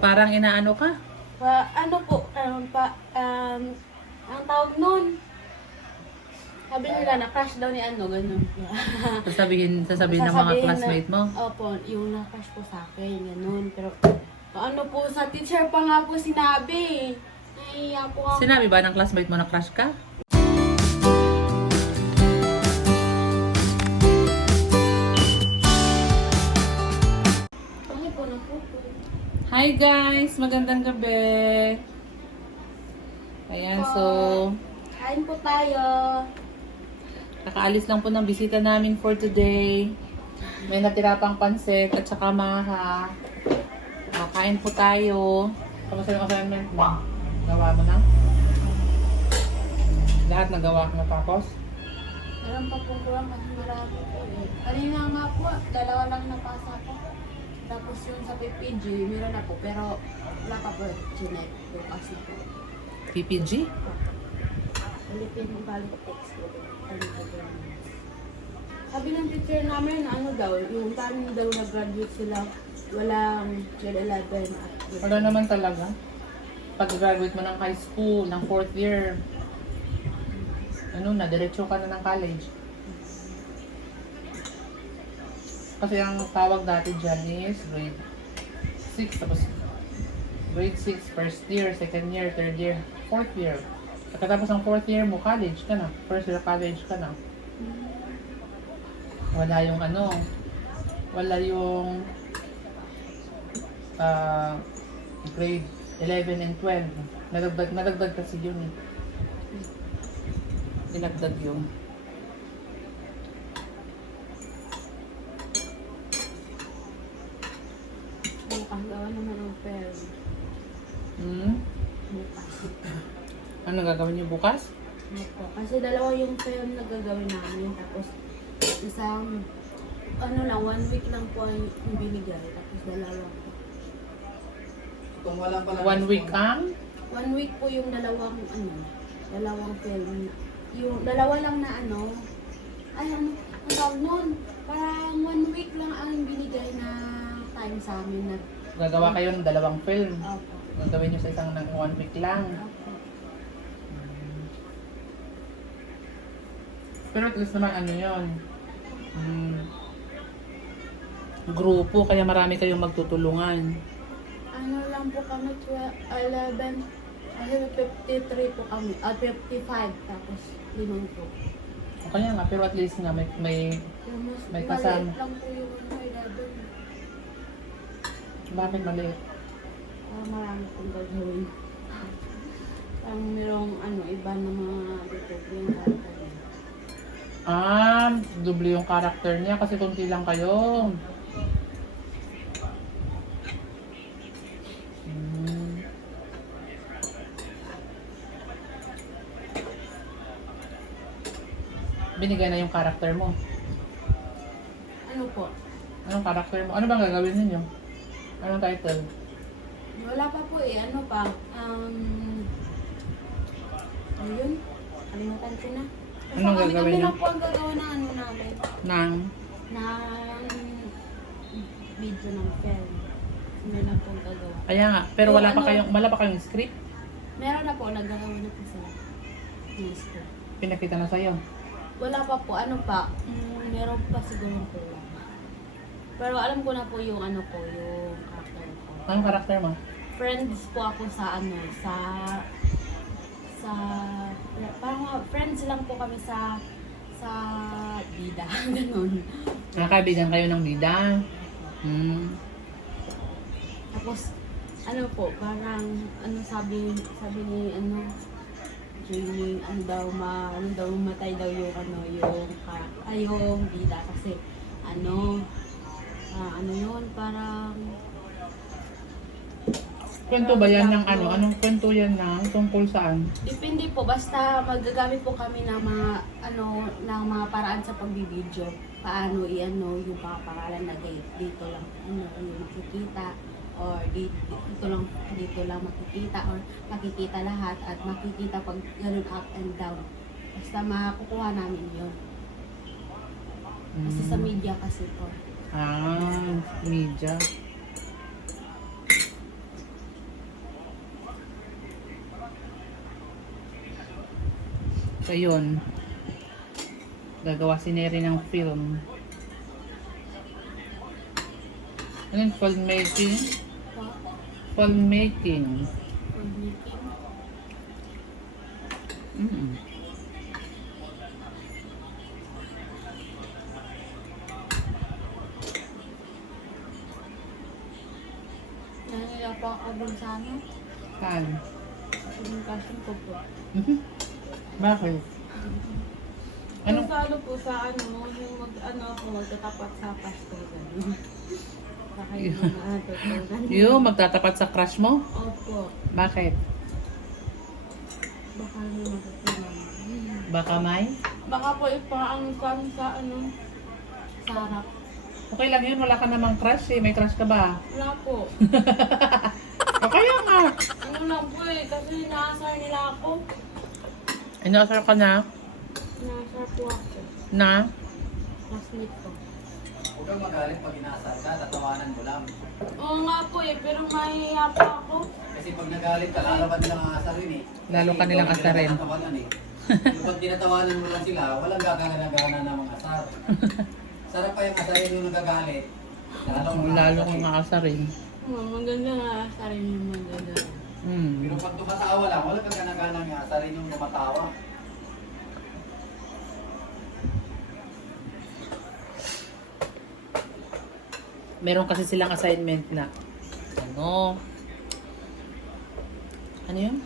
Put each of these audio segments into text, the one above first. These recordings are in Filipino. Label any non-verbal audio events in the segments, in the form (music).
parang inaano ka. Pa, ano po, um, pa, um, ang tawag nun, sabi nila na crush daw ni ano, ganun. (laughs) Sasabihin, sasabihin ng mga Sasabihin classmate mo. Na, opo, yung na-crush po sa akin, ganun. Pero, ano po, sa teacher pa nga po sinabi. Nahiya po ako. Sinabi ba ng classmate mo na crush ka? Ano po na po po. Hi guys! Magandang gabi! Ayan, so Kain po tayo. kakaalis lang po ng bisita namin for today. May natira pang pansit at saka maha. Ah, kain po tayo. Tapos yung assignment mo? Gawa mo na? Lahat nagawa ko na tapos? Meron pa po kulang kasi marami po eh. Kanina nga po, dalawa lang napasa ko. Tapos yung sa PPG, meron na po. Pero wala pa po. Chinek. Bukas na po. PPG? Philippine Politics po. Po po. Sabi ng teacher namin na ano daw, yung paano daw nag-graduate sila, walang grade 11 at Wala naman talaga. Pag-graduate mo ng high school, ng fourth year, ano na, diretso ka na ng college. Kasi ang tawag dati dyan is grade 6, tapos grade 6, first year, second year, third year, fourth year. Pagkatapos ng fourth year mo, college ka na. First year college ka na. Wala yung ano, wala yung ah, grade 11 and 12. Nadagdag, nadagdag kasi yun eh. Dinagdag yun. Bukas gawa naman ng fair. Hmm? Bukas. Ano gagawin niyo bukas? Opo. Kasi dalawa yung film na gagawin namin. Tapos isang, ano lang, one week lang po ang yung binigay. Tapos dalawa po. Kung wala pala One week ang? One week po yung dalawang, ano, dalawang film. Yung dalawa lang na ano, ay ano, ang tawag nun, parang one week lang ang binigay na time sa amin na, Gagawa kayo ng dalawang film. opo. Gagawin niyo sa isang ng one week lang. Opo. Pero at least naman ano yun. Hmm, grupo, kaya marami kayong magtutulungan. Ano lang po kami, 12, 11, kasi 53 po kami, ah 55, tapos limang po. O kaya nga, pero at least nga may, may May maliit kasama. lang po yung ano, 11. Bakit maliit? Ah, marami pong gagawin. (laughs) Parang merong ano, iba na mga dito yung character niya. Ah, doble yung karakter niya kasi konti lang kayo. Hmm. Binigay na yung karakter mo. Ano po? Anong karakter mo? Ano bang gagawin ninyo? Anong title? Wala pa po eh, ano pa? Um, ano yun? Kalimutan ko na. Basta Anong kami, gagawin kami niyo? lang po ang gagawa na ano namin. Nang ng video ng film. Kami lang po ang gagawa. Kaya nga, pero wala pa ano- kayong wala pa kayong script. Meron na po, naggagawa na po sila. Yes po. Pinakita na sa'yo. Wala pa po, ano pa, mm, meron pa siguro po. Pero alam ko na po yung ano po, yung character ko. Anong karakter mo? Friends po ako sa ano, sa sa parang friends lang po kami sa sa bida, (laughs) ganun. Nakakaibigan kayo ng bida. Hmm. Tapos ano po, parang ano sabi sabi ni ano Jamie, ano daw ma ano daw matay daw yung ano yung ay yung bida kasi ano ah, ano yun parang Kwento ba yan ng ano? Anong kwento yan ng tungkol saan? Depende po, basta magagamit po kami ng mga ano ng mga paraan sa pagbibideo. Paano i-ano yung mga pangalan na gay- dito lang ano yung makikita or dito, dito lang dito lang makikita or makikita lahat at makikita pag ganun up and down. Basta makukuha namin yun. Kasi sa Hmm. media kasi po. Ah, media. Ayun. Gagawa si Neri ng film. Ano yung filmmaking? Filmmaking. Pag-meeting. Mm. Nanila po ako dun sa ano. Saan? Communication ko po. Bakit? Ano? Anong, sa ano po, sa ano, yung mag, ano ako, magtatapat sa pastor. Ganun. Baka yung mga ano, yung magtatapat sa crush mo? Opo. Bakit? Baka yung matutunan. Baka may? Baka po ipaano kami sa ano, sa harap. Okay lang yun, wala ka namang crush eh. May crush ka ba? Wala po. (laughs) O kaya nga. Ano lang po eh, kasi inaasar nila ako. Inaasar ka na? Inaasar po ako. Na? Classmate ko. Huwag kang magalit pag inaasar ka, tatawanan mo lang. Oo nga po eh, pero mahihiya pa ako. Kasi pag nagalit ka, lalo ka nilang aasarin eh. Lalo ka nilang asarin. tinatawanan eh. (laughs) Yung pag tinatawanan mo lang sila, walang gagana-gana na mga asar. (laughs) Sarap pa yung asarin yung nagagalit. Lalo kang Lalo aasarin. kong aasarin. Oh, maganda nga aasarin yung maganda. Hmm. Pero pag tumatawa lang, walang gagana-gana yung asarin yung tumatawa. Meron kasi silang assignment na ano ano yun?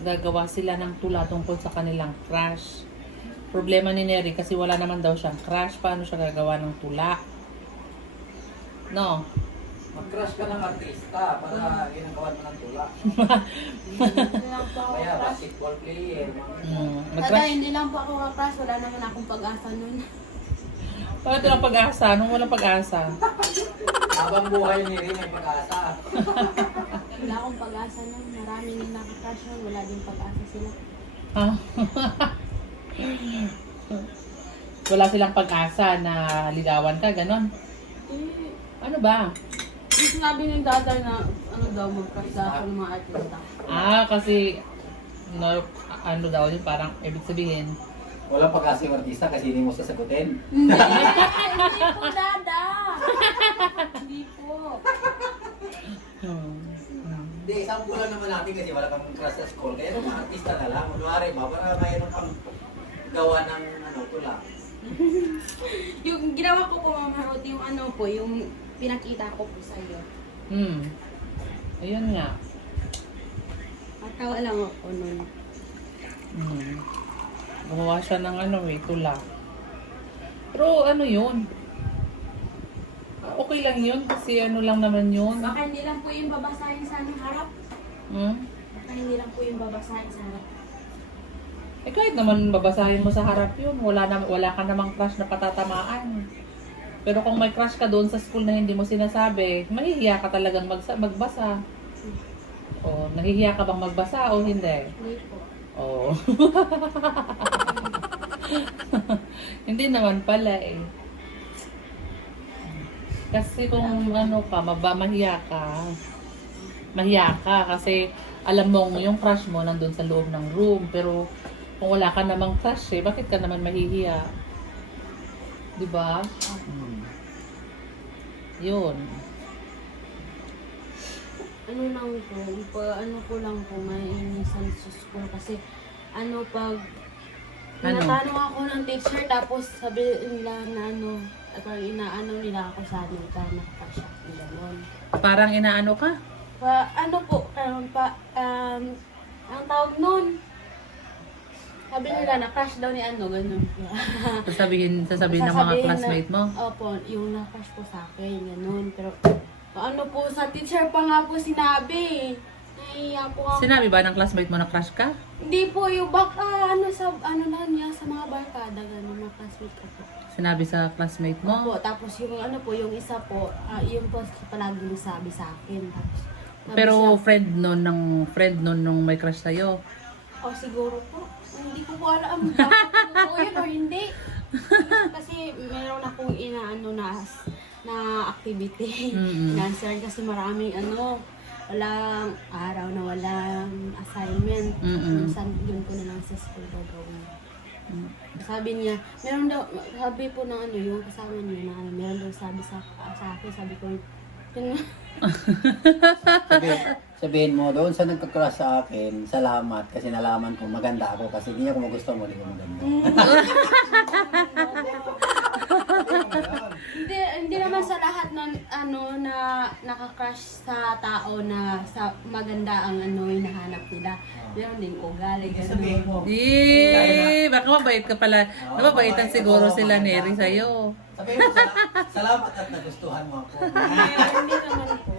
Gagawa sila ng tula tungkol sa kanilang crush. Problema ni Neri kasi wala naman daw siyang crush. Paano siya gagawa ng tula? No. Mag-crush ka ng artista para ginagawa mo ng tula. (laughs) Kaya basketball player. Mm. Mag-crush. hindi lang po ako ka-crush. Wala naman akong pag-asa nun. Bakit walang pag-asa? Nung walang (laughs) pag-asa? Habang buhay ni Rin may pag-asa. (laughs) Wala akong pag-asa nun. Marami nang nakaka-crush nun. Wala din pag-asa sila. Ah. wala silang pag-asa na ligawan ka, ganon. Ano ba? Yung sinabi ni Dada na ano daw, ako ng mga artista. Ah, kasi no, ano daw yun, parang ibig sabihin, Walang pag-asa yung artista kasi hindi mo sasagutin. Hindi, (laughs) hindi po, Dada. Hindi po. hmm, hmm. Hindi, isang bulan naman natin kasi wala kang crush sa school. Kaya yung mga artista na lang. Kunwari ba, para mayroon kang gawa ng ano, tula. Yung ginawa ko po, Ma'am Harot, yung ano po, yung pinakita ko po sa iyo. Hmm. Ayun nga. Matawa lang ako nun. Hmm. Gumawa siya ng ano eh, tula. Pero ano yun? Ah, Okay lang yun kasi ano lang naman yun. Baka hindi lang po yung babasahin sa harap. Hmm? Baka hindi lang po yung babasahin sa harap. Eh kahit naman babasahin mo sa harap yun, wala, na, wala ka namang crush na patatamaan. Pero kung may crush ka doon sa school na hindi mo sinasabi, mahihiya ka talagang magsa, magbasa. O, nahihiya ka bang magbasa o hindi? Hindi po. Oo. (laughs) hindi naman pala eh. Kasi kung ano ka, maba, mahiya ka. Mahiya ka kasi alam mong yung crush mo nandun sa loob ng room. Pero kung wala ka namang crush eh, bakit ka naman mahihiya? Di ba? Hmm. Yun. Ano lang po, pa, ano ko lang po, may inisan sa school kasi ano pag Ano? Tinatanong ako ng teacher tapos sabi nila na ano, at parang inaano nila ako sa ano, ka nakakasya. Ganon. Parang inaano ka? Pa, ano po, um, pa, um, ang tawag nun, sabi nila na crush daw ni ano, ganun. (laughs) Sasabihin, sasabihin ng mga Sasabihin classmate mo? Na, opo, yung na-crush po sa akin, ganun. Pero, ano po, sa teacher pa nga po sinabi. Nahiya po ako. Sinabi ba ng classmate mo na crush ka? Hindi po, yung baka, ano sa, ano na niya, sa mga barkada, ganun, na classmate ko po. Sinabi sa classmate mo? Opo, tapos yung ano po, yung isa po, ah, yung po palagi sabi sa akin. Tapos, sabi Pero siya, friend nun, ng friend nun nung may crush sa'yo. oh, siguro po. Hindi ko po alam kung yun or hindi. (laughs) Kasi meron akong inaano na na activity. Dancer kasi maraming ano, walang araw na walang assignment. Mm-mm. Minsan yun ko na lang sa school gagawin. Sabi niya, meron daw, sabi po ng ano, yung kasama niya na ano, meron daw sabi sa, sa akin, sabi ko, yun nga. (laughs) Sabihin, mo, doon sa nagka-crush sa akin, salamat kasi nalaman ko maganda ako kasi hindi ako magusto mo, hindi ko maganda. (laughs) Hindi, hindi naman sa lahat ng ano na nakakrush sa tao na sa maganda ang ano hinahanap nila. Meron din ugali, Sabihin gano'n. mo, Eh, baka mabait ka pala. Mababaitan siguro sila Neri sa'yo. sabihin mo, sala- salamat at nagustuhan mo ako. Hindi naman po.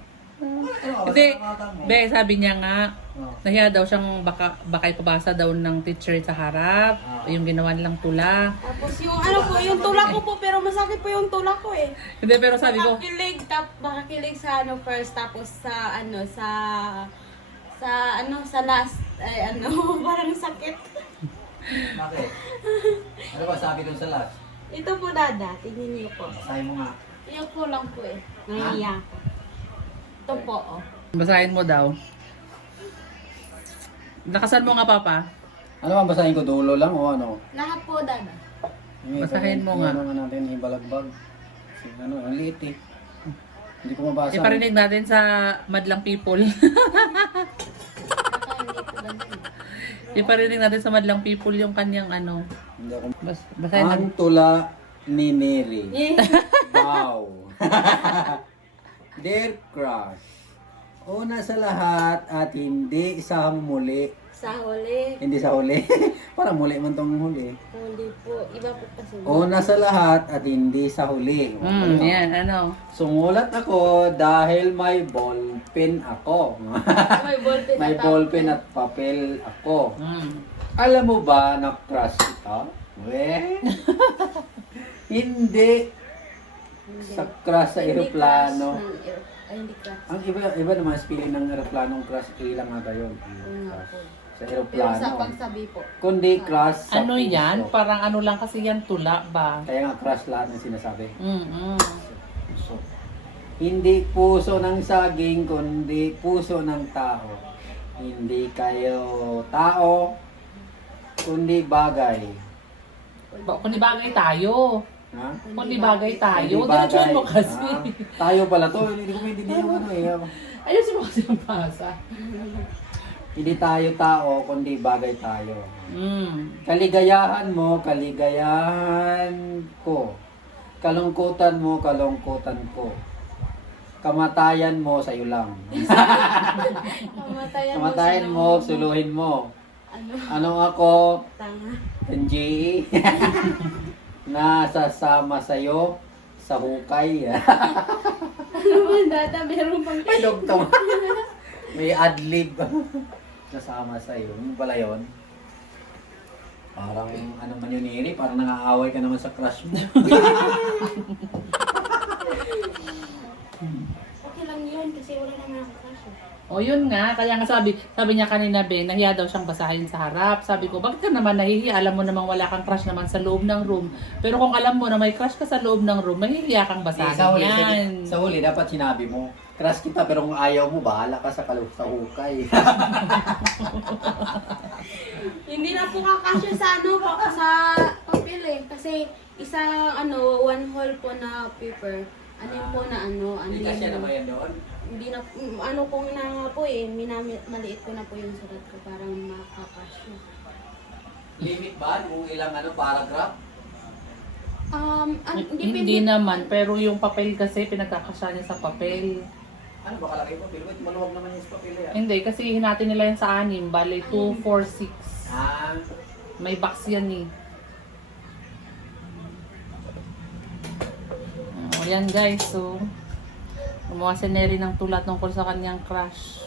(laughs) Hindi, be, sabi niya nga, Oh. nahiya daw siyang baka, baka ipabasa daw ng teacher sa harap. Yung ginawa nilang tula. Tapos yung ano po, yung tulak ko po, pero masakit po yung tulak ko eh. Hindi, pero sabi ko, Makakilig, tap, makakilig sa ano first, tapos sa ano, sa, sa ano, sa last, ay ano, (laughs) parang sakit. Bakit? Ano ba sabi doon sa last? Ito po dada, tingnan niyo po. Basahin mo nga. Iyak ko lang po eh. Nangiyak ko. Ito po, oh. basahin mo daw. Lakasan mo nga, Papa. Ano bang basahin ko? Dulo lang o ano? Lahat po, dada. Yung Basahin mo nga. Ano nga natin, ibalagbag. Kasi ano, ang liit eh. Hindi ko mabasa. Iparinig natin sa madlang people. (laughs) Iparinig natin sa madlang people yung kanyang ano. Hindi ako. Bas, basahin mo. Ang tula ni Mary. (laughs) Wow! (laughs) Dear crush, una sa lahat at hindi sa muli, sa huli. hindi sa huli, (laughs) para muli man tong huli. Huli po. Iba po kasi. Una sa lahat at hindi sa huli. Hmm, yan, ano. Sumulat ako dahil may ball pen ako. (laughs) May ballpen may na ball pen at papel ako. Hmm. Alam mo ba na crush kita? We? (laughs) hindi. Sa crush sa Hindi eroplano. crush ng aer- Ay, hindi crush. Ang iba, iba naman spelling ng eroplanong crush, ilang nga yun. Yun nga po. Sa Pero eroplano. sa pagsabi po. Kundi crush sa Ano puso. yan? Parang ano lang kasi yan, tula ba? Kaya nga crush lahat ng sinasabi. Mm -mm. Puso. Hindi puso ng saging, kundi puso ng tao. Hindi kayo tao, kundi bagay. Ba- Kung bagay tayo. Ha? Kung bagay tayo. Diretsuhan mo kasi. Ah, tayo pala to. Hindi ko maintindihan yung ano eh. Ayusin mo kasi ang basa. Hindi tayo tao, kundi bagay tayo. Mm. Kaligayahan mo, kaligayahan ko. Kalungkutan mo, kalungkutan ko. Kamatayan mo, sa'yo lang. Kamatayan, (laughs) Kamatayan mo, ng- suluhin mo. Ano? Ano ako, Tanga. NG, (laughs) nasasama sa'yo sa hukay. (laughs) Ano ba, dada? Meron pang... May dugtong. (laughs) May adlib. (laughs) Nasama sa'yo. Ano pala yun? Parang ano man yun, Iri, parang nangaaway ka naman sa crush mo. Okay lang yun kasi wala naman ako. O yun nga, kaya nga sabi, sabi niya kanina, be, nahiya daw siyang basahin sa harap. Sabi ko, bakit ka naman nahihiya? Alam mo namang wala kang crush naman sa loob ng room. Pero kung alam mo na may crush ka sa loob ng room, mahihiya kang Eh, basahin sa huli, yan. sa huli, dapat sinabi mo, crush kita pero kung ayaw mo, bahala ka sa kalu sa hukay. (laughs) Hindi na po kakasya sa ano, sa papel eh. Kasi isang ano, one whole po na paper. Ano po na ano, ano Hindi kasi yun, na ba yan doon? Hindi na, mm, ano kong na nga po eh, minami, maliit ko na po yung sulat ko para makakasya. Limit ba kung ilang ano, paragraph? Um, an, Hindi depende- naman, pero yung papel kasi pinagkakasya niya sa papel. Ano ba kalaki mo? Pero wait, maluwag naman yung papel yan. Hindi, kasi hinati nila yan sa anim. Bale, 2, 4, 6. Ah, May box yan eh. O yan guys, so gumawa si Neri ng tula tungkol sa kanyang crush.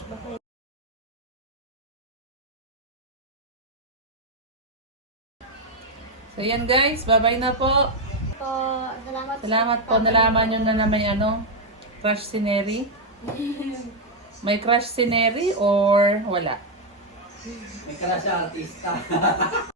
So yan guys, bye-bye na po. po, salamat. Salamat po, nalaman nyo na na may ano, crush si Neri. (laughs) May crush si Neri or wala? may crush siya artista. (laughs)